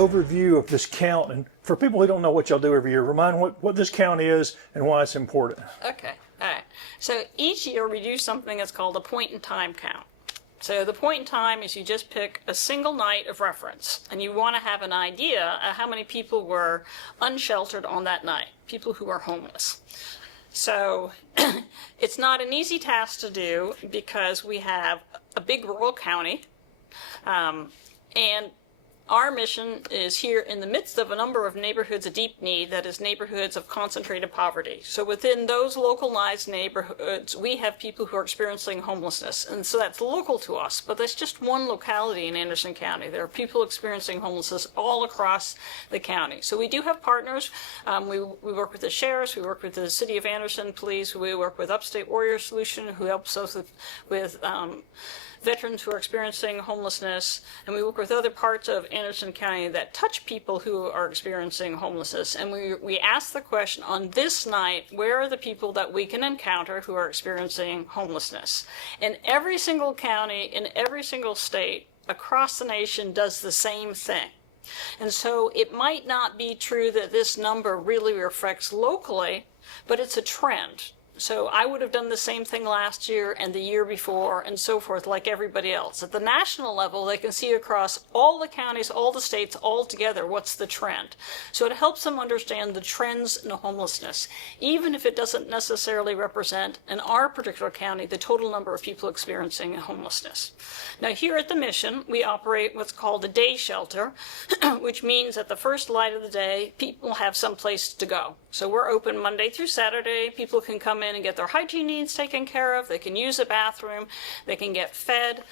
overview of this count? And for people who don't know what y'all do every year, remind what this count is and why it's important. Okay, all right. So each year we do something that's called a point in time count. So the point in time is you just pick a single night of reference, and you want to have an idea of how many people were unsheltered on that night, people who are homeless. So it's not an easy task to do because we have a big rural county, and our mission is here in the midst of a number of neighborhoods of deep need, that is neighborhoods of concentrated poverty. So within those localized neighborhoods, we have people who are experiencing homelessness. And so that's local to us, but that's just one locality in Anderson County. There are people experiencing homelessness all across the county. So we do have partners. We work with the sheriffs, we work with the City of Anderson Police, we work with Upstate Warrior Solution, who helps us with veterans who are experiencing homelessness, and we work with other parts of Anderson County that touch people who are experiencing homelessness. And we ask the question, on this night, where are the people that we can encounter who are experiencing homelessness? And every single county in every single state across the nation does the same thing. And so it might not be true that this number really reflects locally, but it's a trend. So I would have done the same thing last year and the year before and so forth, like everybody else. At the national level, they can see across all the counties, all the states, all together, what's the trend. So it helps them understand the trends in homelessness, even if it doesn't necessarily represent, in our particular county, the total number of people experiencing homelessness. Now here at the Mission, we operate what's called a day shelter, which means at the first light of the day, people have some place to go. So we're open Monday through Saturday. People can come in and get their hygiene needs taken care of. They can use a bathroom. They can get fed.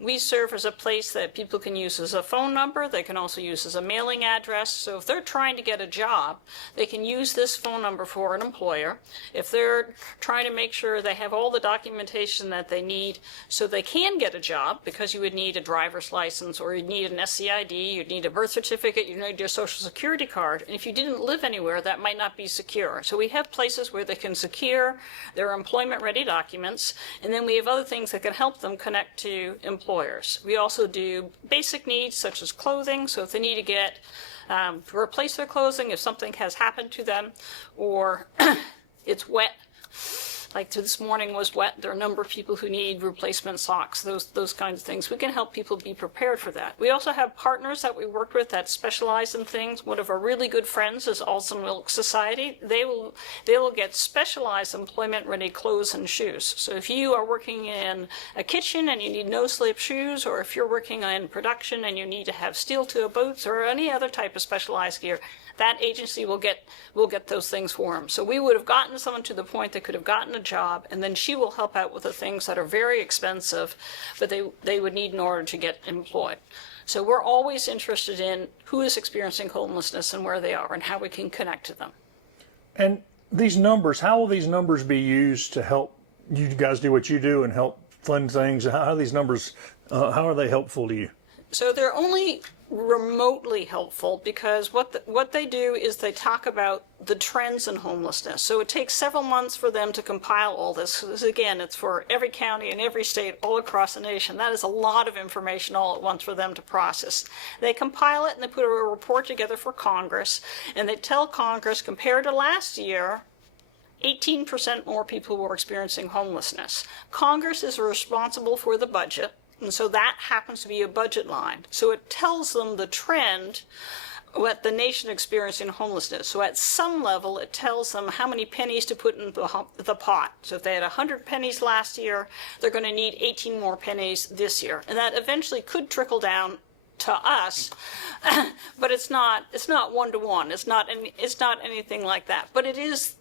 We serve as a place that people can use as a phone number. They can also use as a mailing address. So if they're trying to get a job, they can use this phone number for an employer. If they're trying to make sure they have all the documentation that they need so they can get a job, because you would need a driver's license, or you'd need an SCID, you'd need a birth certificate, you'd need your social security card. And if you didn't live anywhere, that might not be secure. So we have places where they can secure their employment-ready documents, and then we have other things that can help them connect to employers. We also do basic needs such as clothing, so if they need to get to replace their clothing if something has happened to them, or it's wet, like this morning was wet, there are a number of people who need replacement socks, those kinds of things. We can help people be prepared for that. We also have partners that we work with that specialize in things. One of our really good friends is Alton Wilkes Society. They will get specialized employment-ready clothes and shoes. So if you are working in a kitchen and you need no-slip shoes, or if you're working in production and you need to have steel-toe boots or any other type of specialized gear, that agency will get those things for them. So we would have gotten someone to the point they could have gotten a job, and then she will help out with the things that are very expensive, but they would need in order to get employed. So we're always interested in who is experiencing homelessness and where they are and how we can connect to them. And these numbers, how will these numbers be used to help you guys do what you do and help fund things? How are these numbers, how are they helpful to you? So they're only remotely helpful because what they do is they talk about the trends in homelessness. So it takes several months for them to compile all this. Again, it's for every county and every state all across the nation. That is a lot of information all at once for them to process. They compile it and they put a report together for Congress, and they tell Congress, compared to last year, 18% more people were experiencing homelessness. Congress is responsible for the budget, and so that happens to be a budget line. So it tells them the trend what the nation experiencing homelessness. So at some level, it tells them how many pennies to put in the pot. So if they had 100 pennies last year, they're going to need 18 more pennies this year. And that eventually could trickle down to us, but it's not one-to-one. It's not anything like that. But it is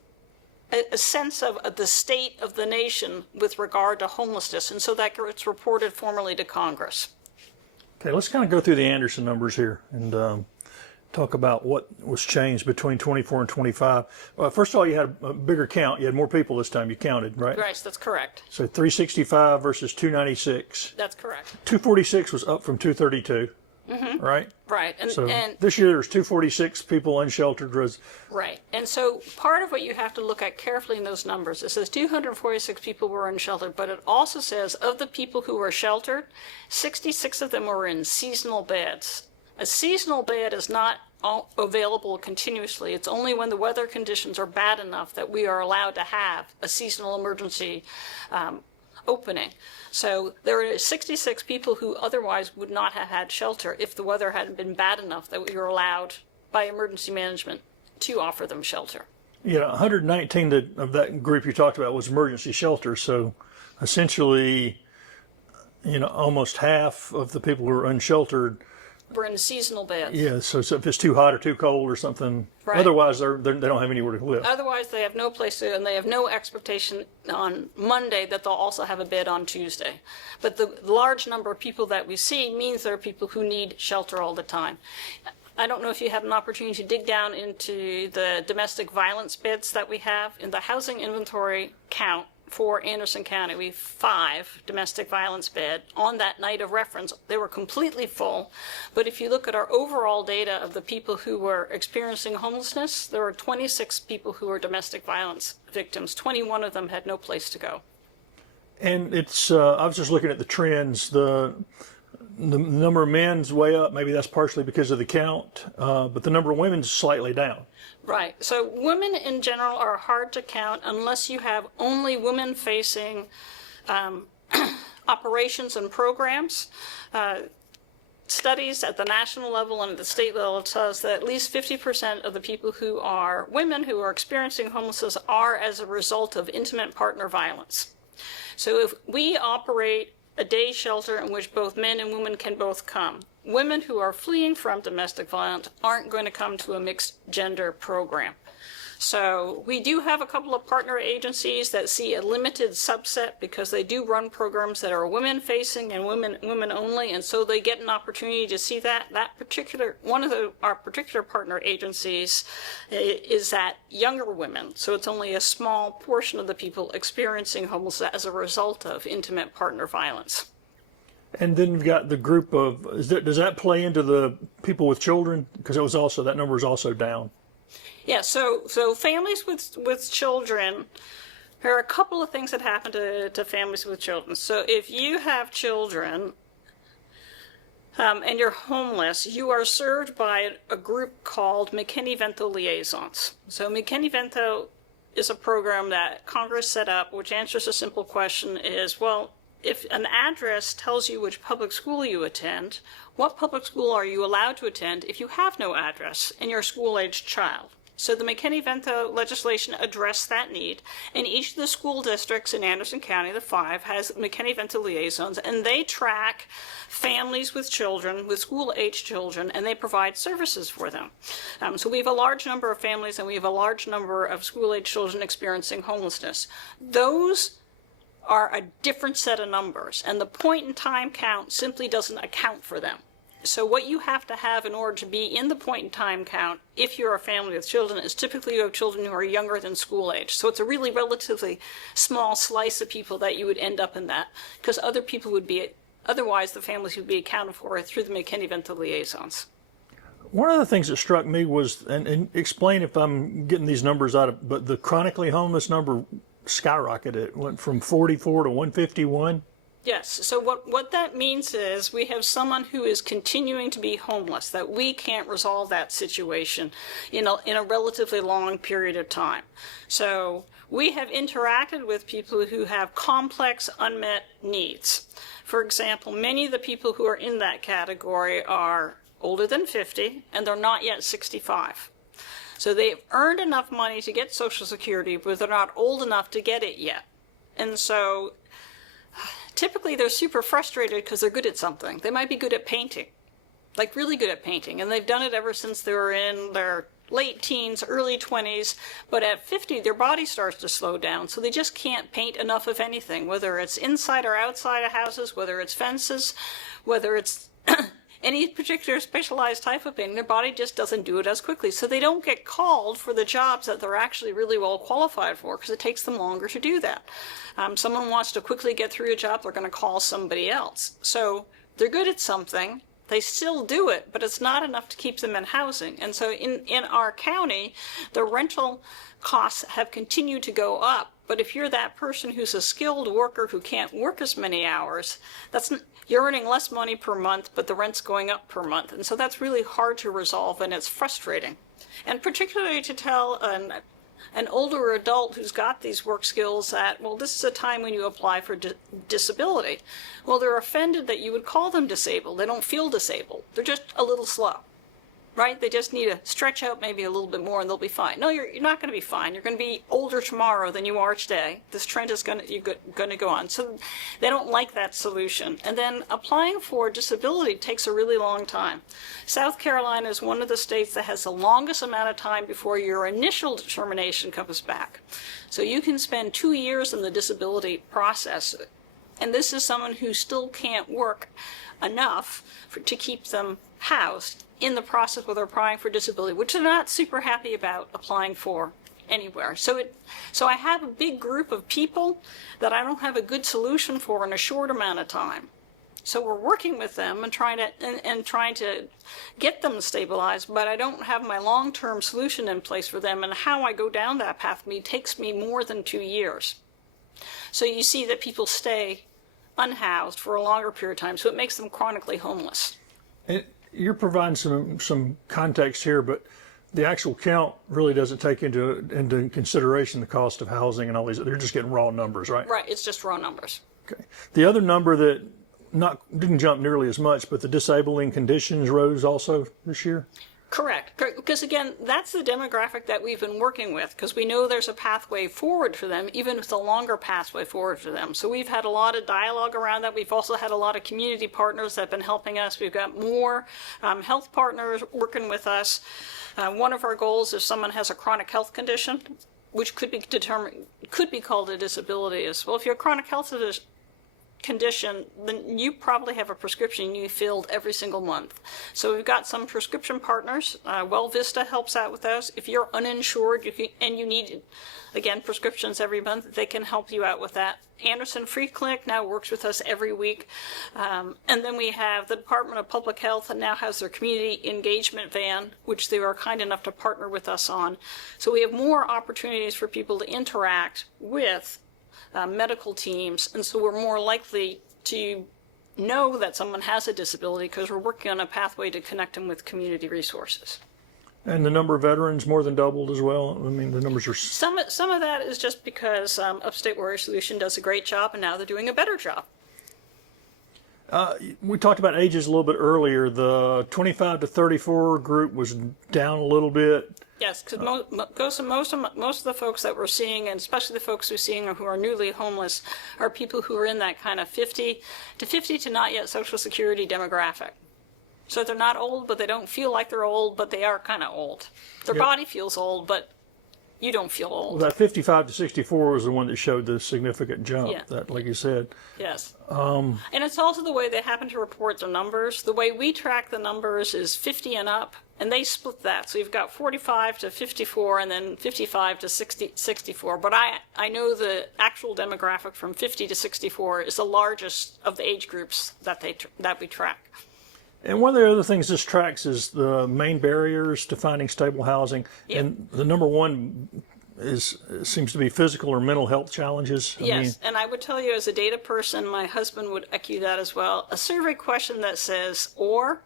a sense of the state of the nation with regard to homelessness, and so that gets reported formally to Congress. Okay, let's kind of go through the Anderson numbers here and talk about what was changed between 24 and 25. First of all, you had a bigger count. You had more people this time. You counted, right? Right, that's correct. So 365 versus 296. That's correct. 246 was up from 232. Mm-hmm. Right? Right. And this year there's 246 people unsheltered. Right. And so part of what you have to look at carefully in those numbers, it says 246 people were unsheltered, but it also says of the people who were sheltered, 66 of them were in seasonal beds. A seasonal bed is not available continuously. It's only when the weather conditions are bad enough that we are allowed to have a seasonal emergency opening. So there are 66 people who otherwise would not have had shelter if the weather hadn't been bad enough that we were allowed by emergency management to offer them shelter. Yeah, 119 of that group you talked about was emergency shelter. So essentially, almost half of the people who are unsheltered. We're in seasonal beds. Yeah, so if it's too hot or too cold or something, right. Otherwise they don't have anywhere to live. Otherwise they have no place to, and they have no expectation on Monday that they'll also have a bed on Tuesday. But the large number of people that we see means there are people who need shelter all the time. I don't know if you had an opportunity to dig down into the domestic violence beds that we have. In the housing inventory count for Anderson County, we have 5 domestic violence beds. On that night of reference, they were completely full. But if you look at our overall data of the people who were experiencing homelessness, there were 26 people who were domestic violence victims. 21 of them had no place to go. And it's, I was just looking at the trends. The number of men's way up. Maybe that's partially because of the count, but the number of women's slightly down. Right. So women in general are hard to count unless you have only women-facing operations and programs. Studies at the national level and at the state level tell us that at least 50% of the people who are women who are experiencing homelessness are as a result of intimate partner violence. So if we operate a day shelter in which both men and women can both come, women who are fleeing from domestic violence aren't going to come to a mixed gender program. So we do have a couple of partner agencies that see a limited subset because they do run programs that are women facing and women only, and so they get an opportunity to see that. One of our particular partner agencies is that younger women, so it's only a small portion of the people experiencing homelessness as a result of intimate partner violence. And then we've got the group of, does that play into the people with children? Because that number is also down. Yeah, so families with children, there are a couple of things that happen to families with children. So if you have children and you're homeless, you are served by a group called McKinney-Vento Liaisons. So McKinney-Vento is a program that Congress set up, which answers a simple question is, well, if an address tells you which public school you attend, what public school are you allowed to attend if you have no address and you're a school-aged child? So the McKinney-Vento legislation addressed that need, and each of the school districts in Anderson County, the 5, has McKinney-Vento liaisons, and they track families with children, with school-aged children, and they provide services for them. So we have a large number of families, and we have a large number of school-aged children experiencing homelessness. Those are a different set of numbers, and the point-in-time count simply doesn't account for them. So what you have to have in order to be in the point-in-time count, if you're a family with children, is typically you have children who are younger than school age. So it's a really relatively small slice of people that you would end up in that, because otherwise the families would be accounted for through the McKinney-Vento liaisons. One of the things that struck me was, and explain if I'm getting these numbers out of, but the chronically homeless number skyrocketed. It went from 44 to 151. Yes, so what that means is we have someone who is continuing to be homeless, that we can't resolve that situation in a relatively long period of time. So we have interacted with people who have complex unmet needs. For example, many of the people who are in that category are older than 50 and they're not yet 65. So they've earned enough money to get Social Security, but they're not old enough to get it yet. And so typically they're super frustrated because they're good at something. They might be good at painting, like really good at painting, and they've done it ever since they were in their late teens, early 20s, but at 50 their body starts to slow down, so they just can't paint enough of anything, whether it's inside or outside of houses, whether it's fences, whether it's any particular specialized type of painting. Their body just doesn't do it as quickly, so they don't get called for the jobs that they're actually really well qualified for because it takes them longer to do that. Someone wants to quickly get through a job, they're going to call somebody else. So they're good at something, they still do it, but it's not enough to keep them in housing. And so in our county, the rental costs have continued to go up But if you're that person who's a skilled worker who can't work as many hours, you're earning less money per month, but the rent's going up per month. And so that's really hard to resolve, and it's frustrating. And particularly to tell an older adult who's got these work skills that, well, this is a time when you apply for disability. Well, they're offended that you would call them disabled. They don't feel disabled. They're just a little slow, right? They just need to stretch out maybe a little bit more and they'll be fine. No, you're not going to be fine. You're going to be older tomorrow than you are today. This trend is going to go on. So they don't like that solution. And then applying for disability takes a really long time. South Carolina is one of the states that has the longest amount of time before your initial determination comes back. So you can spend 2 years in the disability process. And this is someone who still can't work enough to keep them housed in the process where they're applying for disability, which they're not super happy about applying for anywhere. So I have a big group of people that I don't have a good solution for in a short amount of time. So we're working with them and trying to get them stabilized, but I don't have my long-term solution in place for them, and how I go down that path takes me more than 2 years. So you see that people stay unhoused for a longer period of time, so it makes them chronically homeless. And you're providing some context here, but the actual count really doesn't take into consideration the cost of housing and all these. They're just getting raw numbers, right? Right, it's just raw numbers. Okay. The other number that didn't jump nearly as much, but the disabling conditions rose also this year? Correct. Because again, that's the demographic that we've been working with, because we know there's a pathway forward for them, even with a longer pathway forward for them. So we've had a lot of dialogue around that. We've also had a lot of community partners that have been helping us. We've got more health partners working with us. One of our goals, if someone has a chronic health condition, which could be called a disability, is, well, if you have chronic health condition, then you probably have a prescription you filled every single month. So we've got some prescription partners. Well Vista helps out with those. If you're uninsured and you need, again, prescriptions every month, they can help you out with that. Anderson Free Clinic now works with us every week. And then we have the Department of Public Health, and now has their community engagement van, which they were kind enough to partner with us on. So we have more opportunities for people to interact with medical teams, and so we're more likely to know that someone has a disability because we're working on a pathway to connect them with community resources. And the number of veterans more than doubled as well. I mean, the numbers are... Some of that is just because Upstate Warrior Solution does a great job, and now they're doing a better job. We talked about ages a little bit earlier. The 25 to 34 group was down a little bit. Yes, because most of the folks that we're seeing, and especially the folks we're seeing who are newly homeless, are people who are in that kind of 50 to not yet Social Security demographic. So they're not old, but they don't feel like they're old, but they are kind of old. Their body feels old, but you don't feel old. Well, that 55 to 64 was the one that showed the significant jump, that, like you said. Yes. And it's also the way they happen to report the numbers. The way we track the numbers is 50 and up, and they split that. So you've got 45 to 54 and then 55 to 64. But I know the actual demographic from 50 to 64 is the largest of the age groups that we track. And one of the other things this tracks is the main barriers to finding stable housing. Yep. And the number one seems to be physical or mental health challenges. Yes, and I would tell you as a data person, my husband would echo that as well. A survey question that says "or"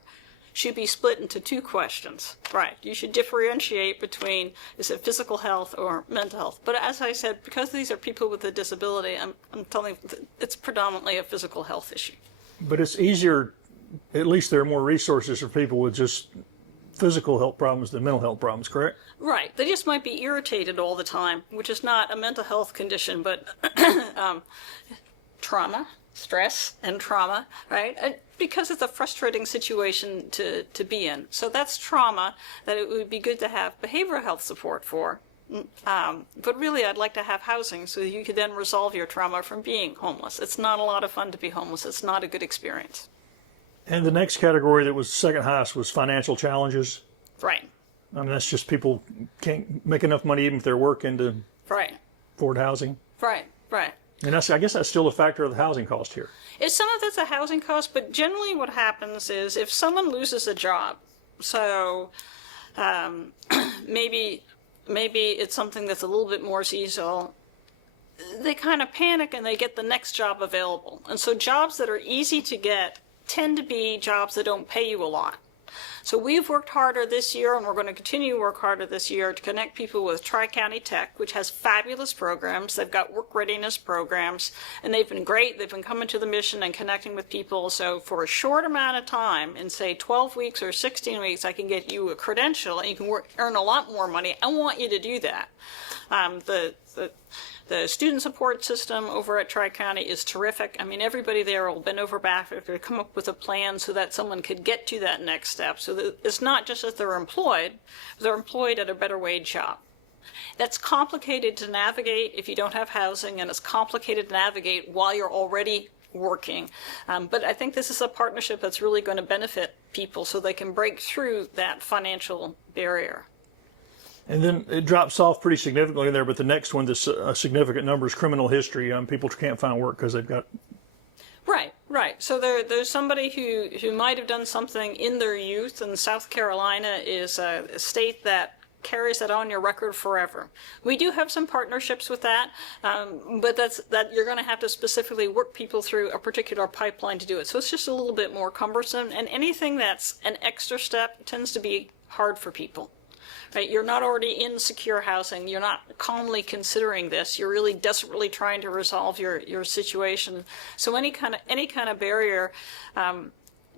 should be split into 2 questions. Right, you should differentiate between, is it physical health or mental health? But as I said, because these are people with a disability, I'm telling you, it's predominantly a physical health issue. But it's easier, at least there are more resources for people with just physical health problems than mental health problems, correct? Right. They just might be irritated all the time, which is not a mental health condition, but trauma, stress, and trauma, right? Because it's a frustrating situation to be in. So that's trauma that it would be good to have behavioral health support for. But really, I'd like to have housing so you could then resolve your trauma from being homeless. It's not a lot of fun to be homeless. It's not a good experience. And the next category that was second highest was financial challenges. Right. I mean, that's just people can't make enough money even if they're working to afford housing. Right. And I guess that's still a factor of the housing cost here. Some of that's a housing cost, but generally what happens is if someone loses a job, so maybe it's something that's a little bit more seasonal, they kind of panic and they get the next job available. And so jobs that are easy to get tend to be jobs that don't pay you a lot. So we've worked harder this year, and we're going to continue to work harder this year to connect people with Tri-County Tech, which has fabulous programs. They've got work readiness programs, and they've been great. They've been coming to the mission and connecting with people. So for a short amount of time, in say 12 weeks or 16 weeks, I can get you a credential, and you can earn a lot more money. I want you to do that. The student support system over at Tri-County is terrific. I mean, everybody there will bend over backwards to come up with a plan so that someone could get to that next step. So that it's not just that they're employed at a better wage job. That's complicated to navigate if you don't have housing, and it's complicated to navigate while you're already working. But I think this is a partnership that's really going to benefit people so they can break through that financial barrier. And then it drops off pretty significantly there, but the next one, this significant number is criminal history. People can't find work because they've got... Right. So there's somebody who might have done something in their youth, and South Carolina is a state that carries that on your record forever. We do have some partnerships with that, but that you're going to have to specifically work people through a particular pipeline to do it. So it's just a little bit more cumbersome, and anything that's an extra step tends to be hard for people. Right? You're not already in secure housing. You're not calmly considering this. You're really desperately trying to resolve your situation. So any kind of barrier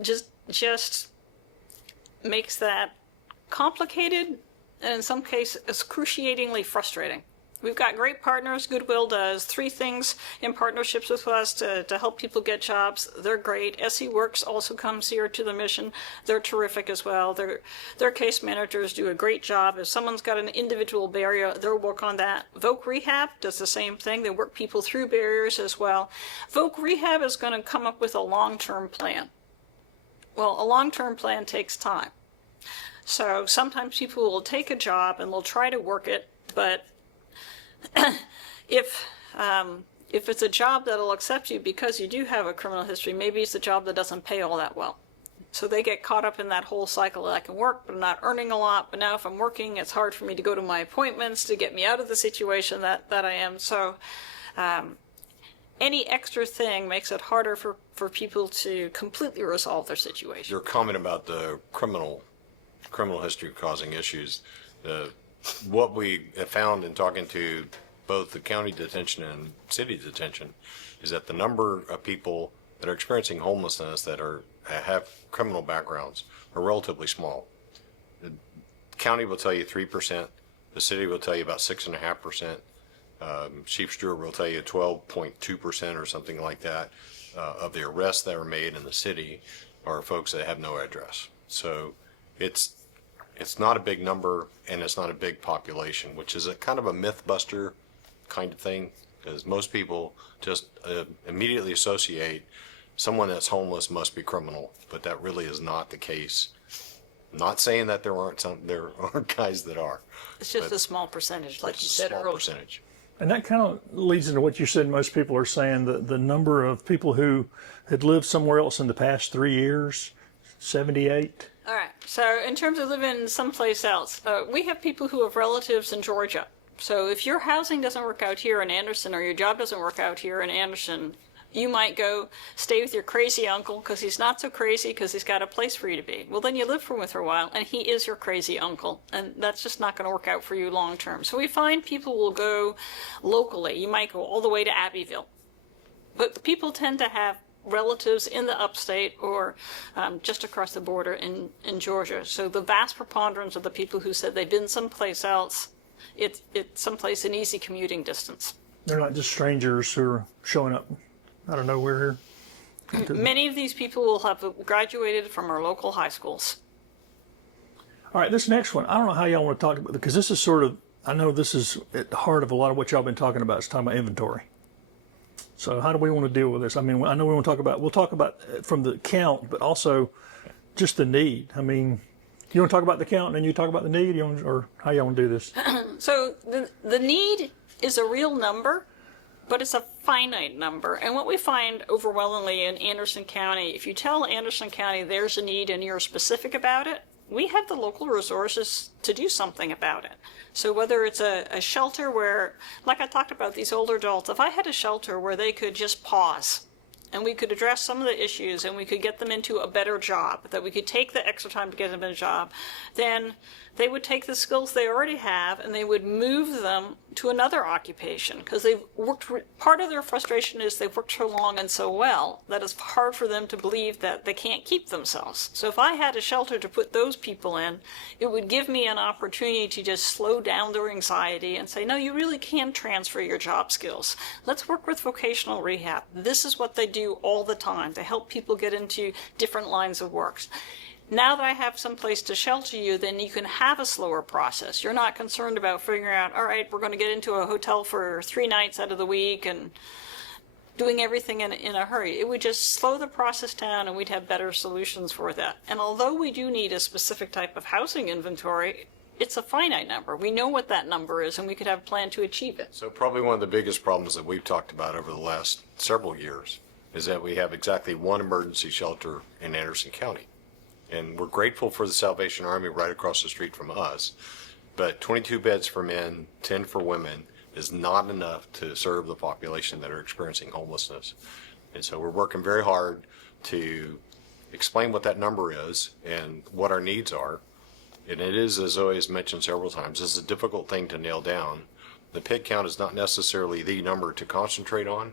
just makes that complicated, and in some cases excruciatingly frustrating. We've got great partners. Goodwill does 3 things in partnerships with us to help people get jobs. They're great. SE Works also comes here to the mission. They're terrific as well. Their case managers do a great job. If someone's got an individual barrier, they'll work on that. Voc Rehab does the same thing. They work people through barriers as well. Voc Rehab is going to come up with a long-term plan. Well, a long-term plan takes time. So sometimes people will take a job and they'll try to work it, but if it's a job that'll accept you because you do have a criminal history, maybe it's a job that doesn't pay all that well. So they get caught up in that whole cycle that I can work, but I'm not earning a lot. But now if I'm working, it's hard for me to go to my appointments to get me out of the situation that I am. So any extra thing makes it harder for people to completely resolve their situation. Your comment about the criminal history causing issues, what we have found in talking to both the county detention and city detention is that the number of people that are experiencing homelessness that have criminal backgrounds are relatively small. The county will tell you 3%. The city will tell you about 6.5%. Chief Stewart will tell you 12.2% or something like that of the arrests that are made in the city are folks that have no address. So it's not a big number, and it's not a big population, which is a kind of a myth buster kind of thing, because most people just immediately associate someone that's homeless must be criminal, but that really is not the case. I'm not saying that there aren't guys that are. It's just a small percentage, like you said earlier. Percentage. And that kind of leads into what you said. Most people are saying the number of people who had lived somewhere else in the past 3 years, 78. All right. So in terms of living someplace else, we have people who have relatives in Georgia. So if your housing doesn't work out here in Anderson, or your job doesn't work out here in Anderson, you might go stay with your crazy uncle because he's not so crazy because he's got a place for you to be. Well, then you live with him for a while, and he is your crazy uncle, and that's just not going to work out for you long term. So we find people will go locally. You might go all the way to Abbeville. But people tend to have relatives in the upstate or just across the border in Georgia. So the vast preponderance of the people who said they've been someplace else, it's someplace in easy commuting distance. They're not just strangers who are showing up out of nowhere here. Many of these people will have graduated from our local high schools. All right, this next one, I don't know how y'all want to talk about it, because this is sort of, I know this is at the heart of a lot of what y'all been talking about. It's talking about inventory. So how do we want to deal with this? I mean, I know we'll talk about from the count, but also just the need. I mean, you want to talk about the count and then you talk about the need, or how y'all want to do this? So the need is a real number, but it's a finite number. And what we find overwhelmingly in Anderson County, if you tell Anderson County there's a need and you're specific about it, we have the local resources to do something about it. So whether it's a shelter where, like I talked about, these older adults, if I had a shelter where they could just pause and we could address some of the issues and we could get them into a better job, that we could take the extra time to get them in a job, then they would take the skills they already have and they would move them to another occupation, because they've worked, part of their frustration is they've worked so long and so well that it's hard for them to believe that they can't keep themselves. So if I had a shelter to put those people in, it would give me an opportunity to just slow down their anxiety and say, no, you really can transfer your job skills. Let's work with vocational rehab. This is what they do all the time to help people get into different lines of work. Now that I have some place to shelter you, then you can have a slower process. You're not concerned about figuring out, all right, we're going to get into a hotel for 3 nights out of the week and doing everything in a hurry. It would just slow the process down and we'd have better solutions for that. And although we do need a specific type of housing inventory, it's a finite number. We know what that number is and we could have a plan to achieve it. So probably one of the biggest problems that we've talked about over the last several years is that we have exactly one emergency shelter in Anderson County. And we're grateful for the Salvation Army right across the street from us. But 22 beds for men, 10 for women is not enough to serve the population that are experiencing homelessness. And so we're working very hard to explain what that number is and what our needs are. And it is, as Zoe has mentioned several times, it's a difficult thing to nail down. The pig count is not necessarily the number to concentrate on,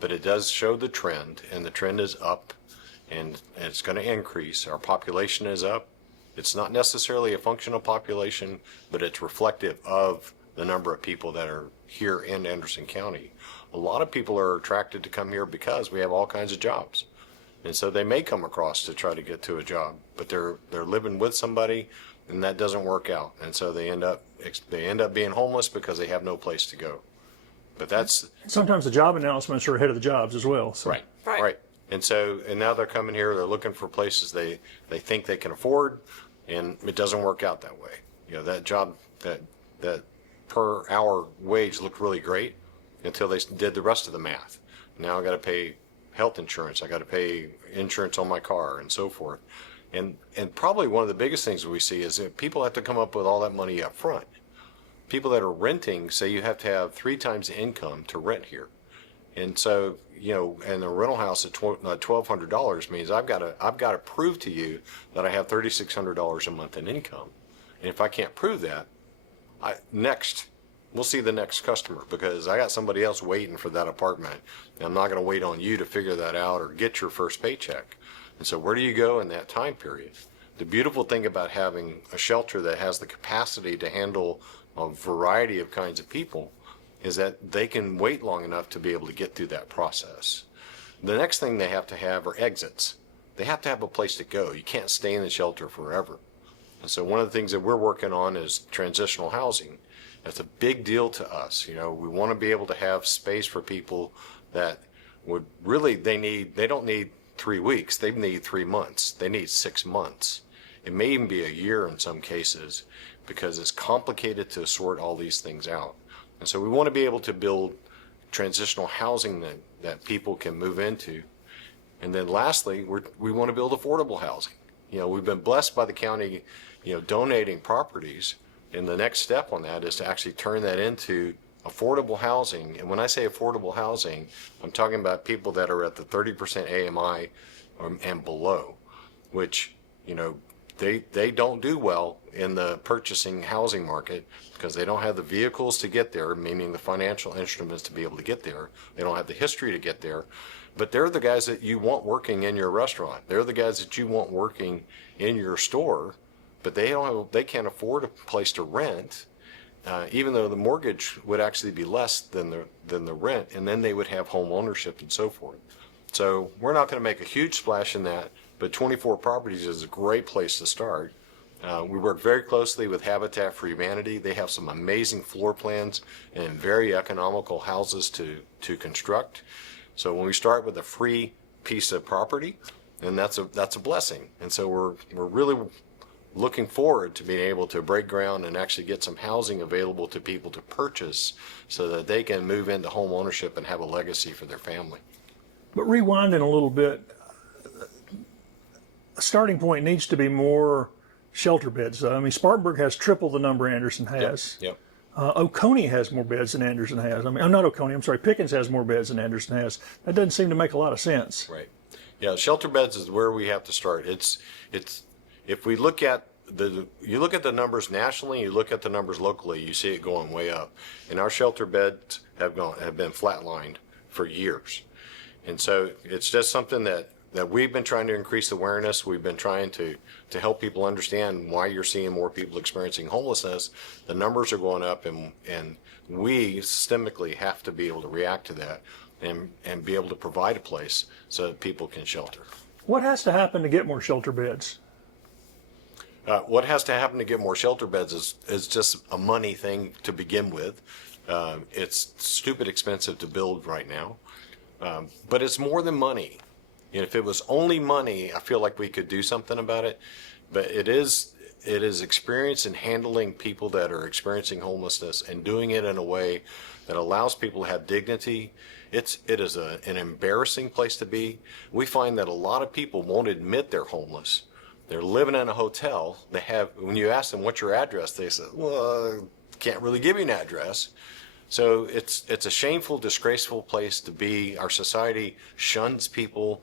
but it does show the trend, and the trend is up. And it's going to increase. Our population is up. It's not necessarily a functional population, but it's reflective of the number of people that are here in Anderson County. A lot of people are attracted to come here because we have all kinds of jobs. And so they may come across to try to get to a job, but they're living with somebody and that doesn't work out. And so they end up being homeless because they have no place to go. But that's Sometimes the job announcements are ahead of the jobs as well. So. Right. And so, and now they're coming here, they're looking for places they think they can afford, and it doesn't work out that way. You know, that job, that per hour wage looked really great until they did the rest of the math. Now I got to pay health insurance, I got to pay insurance on my car and so forth. And probably one of the biggest things we see is that people have to come up with all that money up front. People that are renting say you have to have 3 times the income to rent here. And so, you know, and the rental house at $1,200 means I've got to prove to you that I have $3,600 a month in income. And if I can't prove that, we'll see the next customer, because I got somebody else waiting for that apartment. And I'm not going to wait on you to figure that out or get your first paycheck. And so where do you go in that time period? The beautiful thing about having a shelter that has the capacity to handle a variety of kinds of people is that they can wait long enough to be able to get through that process. The next thing they have to have are exits. They have to have a place to go. You can't stay in the shelter forever. And so one of the things that we're working on is transitional housing. That's a big deal to us. You know, we want to be able to have space for people that would really, they don't need 3 weeks. They need 3 months. They need 6 months. It may even be a year in some cases, because it's complicated to sort all these things out. And so we want to be able to build transitional housing that people can move into. And then lastly, we want to build affordable housing. You know, we've been blessed by the county, you know, donating properties. And the next step on that is to actually turn that into affordable housing. And when I say affordable housing, I'm talking about people that are at the 30% AMI and below, which, you know, they don't do well in the purchasing housing market because they don't have the vehicles to get there, meaning the financial instruments to be able to get there. They don't have the history to get there. But they're the guys that you want working in your restaurant. They're the guys that you want working in your store, but they can't afford a place to rent, even though the mortgage would actually be less than the rent, and then they would have home ownership and so forth. So we're not going to make a huge splash in that, but 24 properties is a great place to start. We work very closely with Habitat for Humanity. They have some amazing floor plans and very economical houses to construct. So when we start with a free piece of property, then that's a blessing. And so we're really looking forward to being able to break ground and actually get some housing available to people to purchase so that they can move into home ownership and have a legacy for their family. But rewinding a little bit, a starting point needs to be more shelter beds. I mean, Spartanburg has triple the number Anderson has. Yep. Oconee has more beds than Anderson has. I mean, I'm not Oconee. I'm sorry. Pickens has more beds than Anderson has. That doesn't seem to make a lot of sense. Right. Yeah, shelter beds is where we have to start. It's if we look at you look at the numbers nationally, you look at the numbers locally, you see it going way up. And our shelter beds have been flatlined for years. And so it's just something that we've been trying to increase awareness. We've been trying to help people understand why you're seeing more people experiencing homelessness. The numbers are going up, and we systemically have to be able to react to that and be able to provide a place so that people can shelter. What has to happen to get more shelter beds? What has to happen to get more shelter beds is just a money thing to begin with. It's stupid expensive to build right now, but it's more than money. You know, if it was only money, I feel like we could do something about it. But it is experience in handling people that are experiencing homelessness and doing it in a way that allows people to have dignity. It is an embarrassing place to be. We find that a lot of people won't admit they're homeless. They're living in a hotel. When you ask them what's your address, they say, well, can't really give you an address. So it's a shameful, disgraceful place to be. Our society shuns people.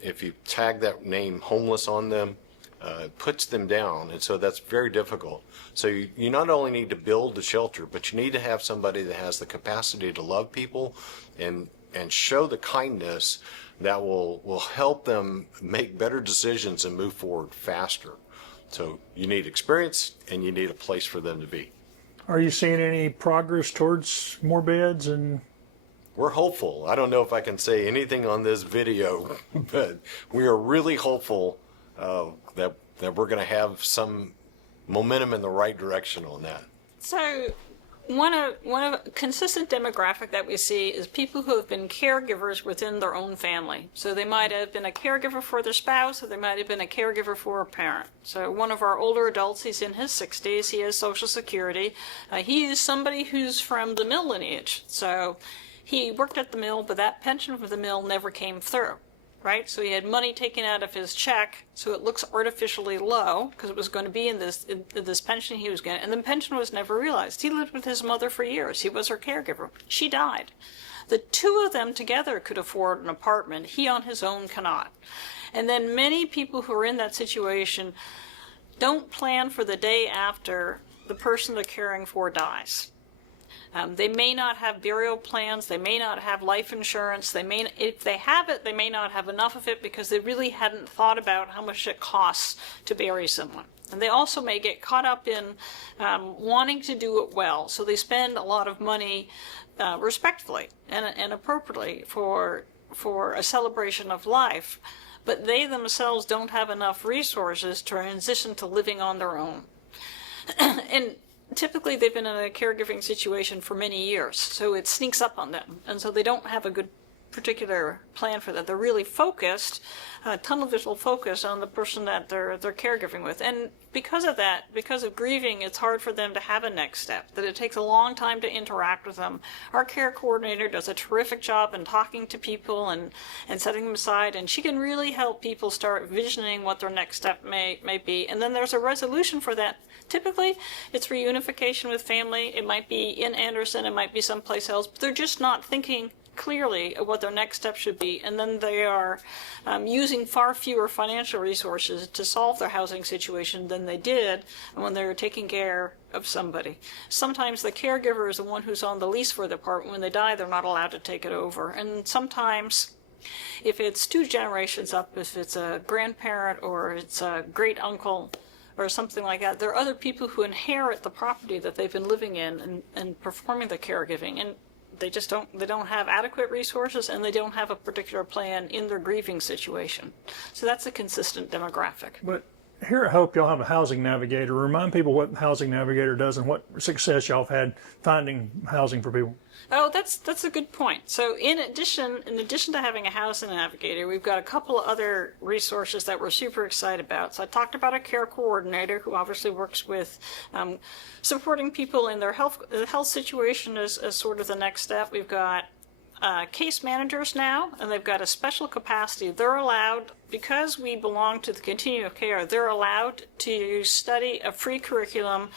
If you tag that name homeless on them, it puts them down, and so that's very difficult. So you not only need to build the shelter, but you need to have somebody that has the capacity to love people and show the kindness that will help them make better decisions and move forward faster. So you need experience, and you need a place for them to be. Are you seeing any progress towards more beds? And we're hopeful. I don't know if I can say anything on this video, but we are really hopeful that we're going to have some momentum in the right direction on that. So one of a consistent demographic that we see is people who have been caregivers within their own family. So they might have been a caregiver for their spouse, or they might have been a caregiver for a parent. So one of our older adults, he's in his 60s, he has Social Security. He is somebody who's from the mill lineage. So he worked at the mill, but that pension from the mill never came through, right? So he had money taken out of his check, so it looks artificially low because it was going to be in this pension he was getting, and the pension was never realized. He lived with his mother for years. He was her caregiver. She died. The two of them together could afford an apartment. He on his own cannot. And then many people who are in that situation don't plan for the day after the person they're caring for dies. They may not have burial plans. They may not have life insurance. If they have it, they may not have enough of it because they really hadn't thought about how much it costs to bury someone. And they also may get caught up in wanting to do it well. So they spend a lot of money respectfully and appropriately for a celebration of life. But they themselves don't have enough resources to transition to living on their own. And typically they've been in a caregiving situation for many years, so it sneaks up on them, and so they don't have a good particular plan for that. They're really focused, tunnel vision focus on the person that they're caregiving with, and because of that, because of grieving, it's hard for them to have a next step, that it takes a long time to interact with them. Our care coordinator does a terrific job in talking to people and setting them aside, and she can really help people start visioning what their next step may be, and then there's a resolution for that. Typically, it's reunification with family. It might be in Anderson, it might be someplace else, but they're just not thinking clearly of what their next step should be, and then they are using far fewer financial resources to solve their housing situation than they did when they were taking care of somebody. Sometimes the caregiver is the one who's on the lease for the apartment. When they die, they're not allowed to take it over, and sometimes if it's two generations up, if it's a grandparent or it's a great uncle or something like that, there are other people who inherit the property that they've been living in and performing the caregiving, and they don't have adequate resources, and they don't have a particular plan in their grieving situation. So that's a consistent demographic. But here at Hope, y'all have a housing navigator. Remind people what housing navigator does and what success y'all have had finding housing for people. Oh, that's a good point. So in addition to having a housing navigator, we've got a couple of other resources that we're super excited about. So I talked about a care coordinator who obviously works with supporting people in their health situation as sort of the next step. We've got case managers now, and they've got a special capacity. They're allowed, because we belong to the continuum of care, they're allowed to study a free curriculum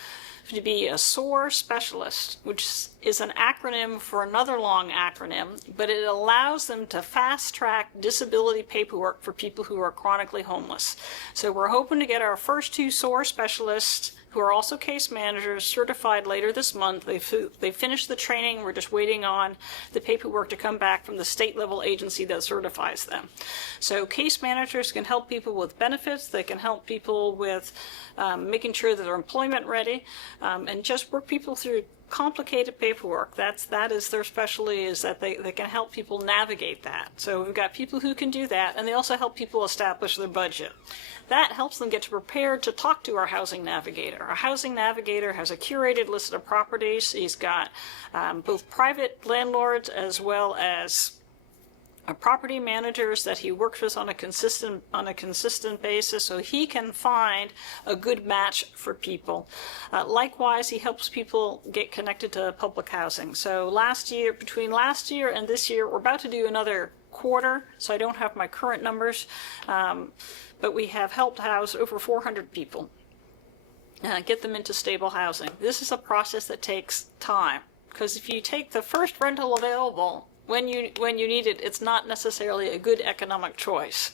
to be a SOAR specialist, which is an acronym for another long acronym, but it allows them to fast-track disability paperwork for people who are chronically homeless. So we're hoping to get our first 2 SOAR specialists, who are also case managers, certified later this month. They finished the training. We're just waiting on the paperwork to come back from the state-level agency that certifies them. So case managers can help people with benefits. They can help people with making sure that they're employment ready, and just work people through complicated paperwork. That is their specialty, is that they can help people navigate that. So we've got people who can do that, and they also help people establish their budget. That helps them get prepared to talk to our housing navigator. Our housing navigator has a curated list of properties. He's got both private landlords as well as property managers that he works with on a consistent basis, so he can find a good match for people. Likewise, he helps people get connected to public housing. So between last year and this year, we're about to do another quarter, so I don't have my current numbers, but we have helped house over 400 people, get them into stable housing. This is a process that takes time, because if you take the first rental available when you need it, it's not necessarily a good economic choice.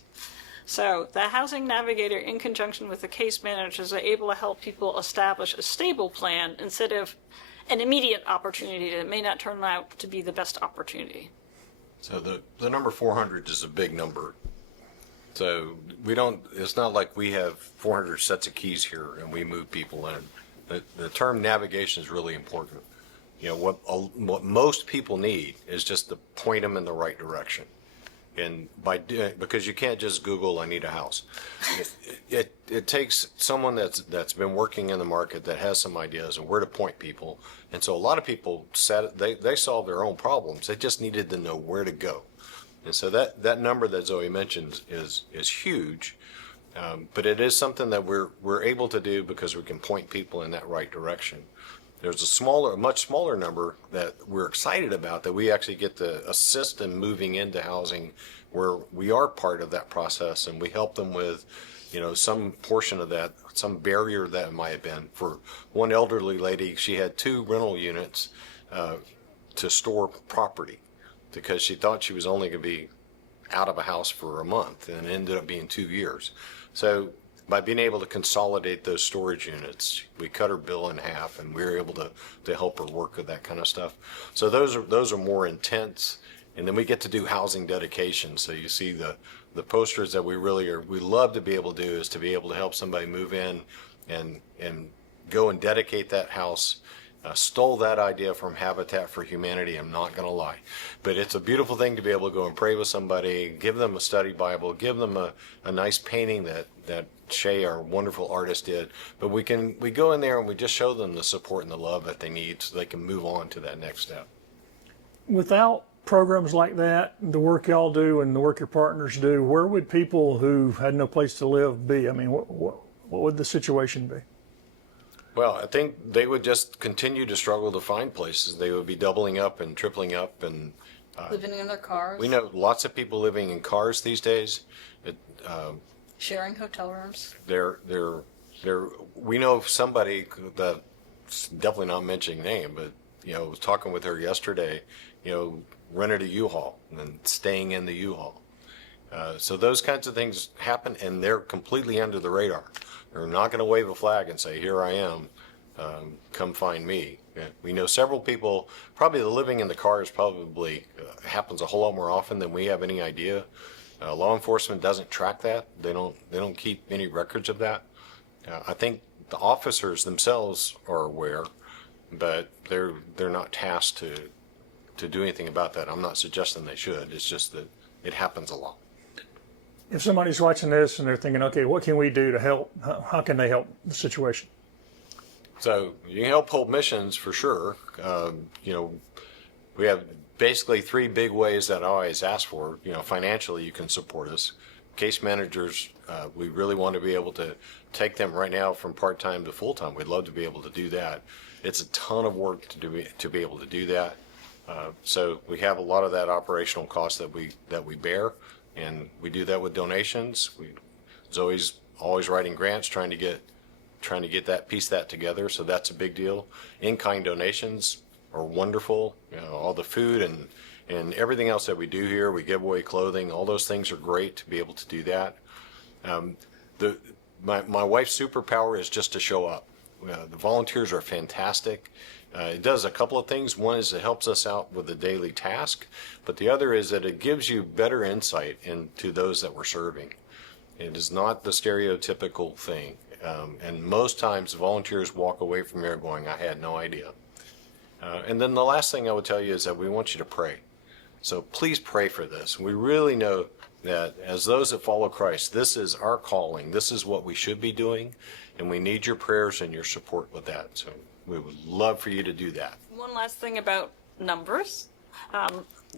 So the housing navigator, in conjunction with the case managers, are able to help people establish a stable plan instead of an immediate opportunity that may not turn out to be the best opportunity. So the number 400 is a big number. So it's not like we have 400 sets of keys here and we move people in. The term navigation is really important. You know, what most people need is just to point them in the right direction. And because you can't just Google, I need a house. It takes someone that's been working in the market, that has some ideas of where to point people. And so a lot of people they solve their own problems. They just needed to know where to go. And so that number that Zoe mentioned is huge. But it is something that we're able to do because we can point people in that right direction. There's a much smaller number that we're excited about, that we actually get to assist in moving into housing, where we are part of that process and we help them with, some portion of that, some barrier that might have been. For one elderly lady, she had 2 rental units to store property because she thought she was only going to be out of a house for a month, and it ended up being 2 years. So by being able to consolidate those storage units, we cut her bill in half, and we were able to help her work with that kind of stuff. So those are more intense. And then we get to do housing dedication. So you see the posters that we love to be able to do, is to be able to help somebody move in and go and dedicate that house. Stole that idea from Habitat for Humanity, I'm not going to lie. But it's a beautiful thing to be able to go and pray with somebody, give them a study Bible, give them a nice painting that Shay, our wonderful artist, did. But we go in there and we just show them the support and the love that they need so they can move on to that next step. Without programs like that, the work y'all do and the work your partners do, where would people who had no place to live be? I mean, what would the situation be? Well, I think they would just continue to struggle to find places. They would be doubling up and tripling up, and Living in their cars. we know lots of people living in cars these days. Sharing hotel rooms. We know of somebody that's definitely not mentioning name, but was talking with her yesterday. Rented a U-Haul and staying in the U-Haul. So those kinds of things happen, and they're completely under the radar. They're not going to wave a flag and say, "Here I am, come find me." We know several people. Probably the living in the cars probably happens a whole lot more often than we have any idea. Law enforcement doesn't track that. They don't keep any records of that. I think the officers themselves are aware, but they're not tasked to do anything about that. I'm not suggesting they should. It's just that it happens a lot. If somebody's watching this and they're thinking, okay, what can we do to help? How can they help the situation? So you can help Hope Missions for sure. We have basically 3 big ways that I always ask for. Financially, you can support us. Case managers, we really want to be able to take them right now from part-time to full-time. We'd love to be able to do that. It's a ton of work to be able to do that. So we have a lot of that operational cost that we bear, and we do that with donations. It's always writing grants, trying to get that piece that together. So that's a big deal. In-kind donations are wonderful. All the food and everything else that we do here, we give away clothing. All those things are great to be able to do that. My wife's superpower is just to show up. The volunteers are fantastic. It does a couple of things. One is it helps us out with the daily task, but the other is that it gives you better insight into those that we're serving. It is not the stereotypical thing. And most times volunteers walk away from here going, I had no idea. And then the last thing I would tell you is that we want you to pray. So please pray for this. We really know that as those that follow Christ, this is our calling. This is what we should be doing, and we need your prayers and your support with that. So we would love for you to do that. One last thing about numbers.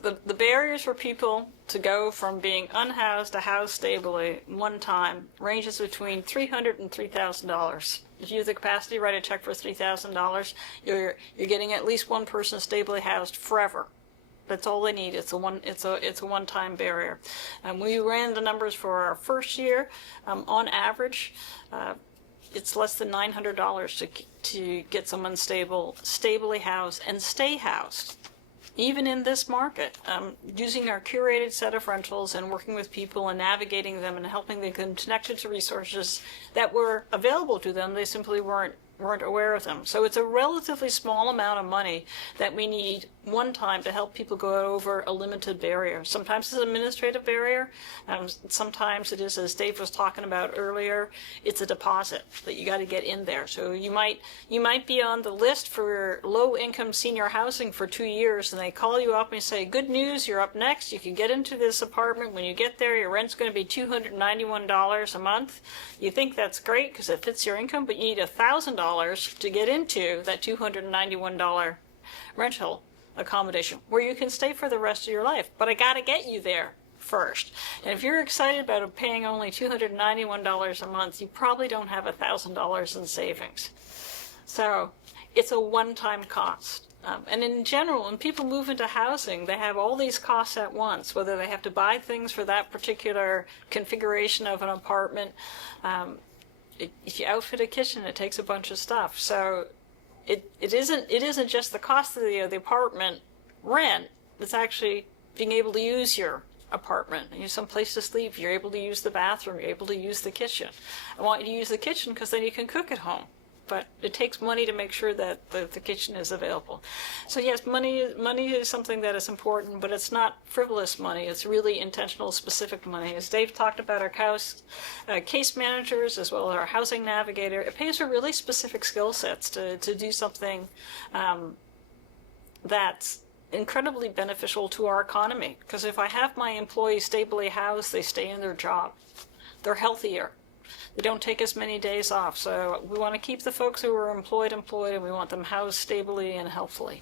The barriers for people to go from being unhoused to housed stably one time ranges between $300 and $3,000. If you have the capacity to write a check for $3,000, you're getting at least one person stably housed forever. That's all they need. It's a one-time barrier. We ran the numbers for our first year. On average, it's less than $900 to get someone stably housed and stay housed. Even in this market, using our curated set of rentals and working with people and navigating them and helping them get connected to resources that were available to them, they simply weren't aware of them. So it's a relatively small amount of money that we need one time to help people go over a limited barrier. Sometimes it's an administrative barrier. Sometimes it is, as Dave was talking about earlier, it's a deposit that you got to get in there. So you might be on the list for low-income senior housing for 2 years, and they call you up and say, good news, you're up next. You can get into this apartment. When you get there, your rent's going to be $291 a month. You think that's great because it fits your income, but you need $1,000 to get into that $291 rental accommodation where you can stay for the rest of your life. But I got to get you there first. And if you're excited about paying only $291 a month, you probably don't have $1,000 in savings. So it's a one-time cost. And in general, when people move into housing, they have all these costs at once, whether they have to buy things for that particular configuration of an apartment. If you outfit a kitchen, it takes a bunch of stuff. So it isn't just the cost of the apartment rent. It's actually being able to use your apartment. You have some place to sleep. You're able to use the bathroom. You're able to use the kitchen. I want you to use the kitchen because then you can cook at home. But it takes money to make sure that the kitchen is available. So yes, money is something that is important, but it's not frivolous money. It's really intentional, specific money. As Dave talked about our case managers as well as our housing navigator, it pays for really specific skill sets to do something that's incredibly beneficial to our economy. Because if I have my employees stably housed, they stay in their job. They're healthier. They don't take as many days off. So we want to keep the folks who are employed, and we want them housed stably and healthfully.